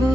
वो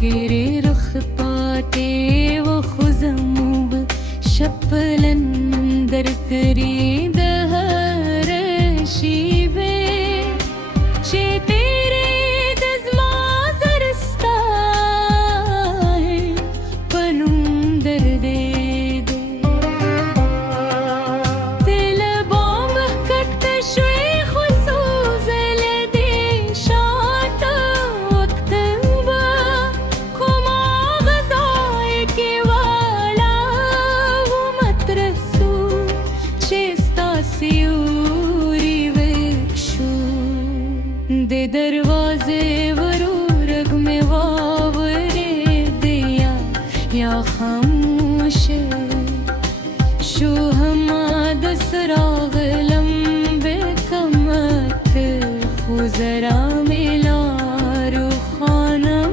गिरे रुख पाते वो खुजमूब शपलन दर करी दहर शीबे चे तेरे दज़मा ज़रस्ता है पनुम दर दे दे दिल बॉम्ब कट शुए खुसूस लदे शाता वक्त बा खुमा गज़ाए के वाला वो मत रसू चेस्ता सियूरी विक्षू दे दरवाजे वरू रग में वावरे दिया या खामोश शो हमाद सराग लंबे कमत खुजरा मिला रुखानम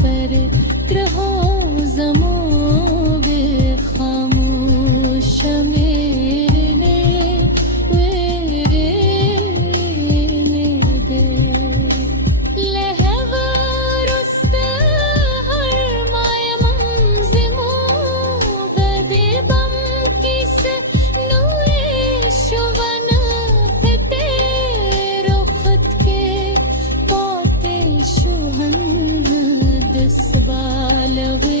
पर रहो ज़मोगे खामोश मेरे वेरे दे लहव रुस्त हर माय मंजिमो बदे बम किस नुए शुवन फते रुखत के पोते शुहन दसबालवे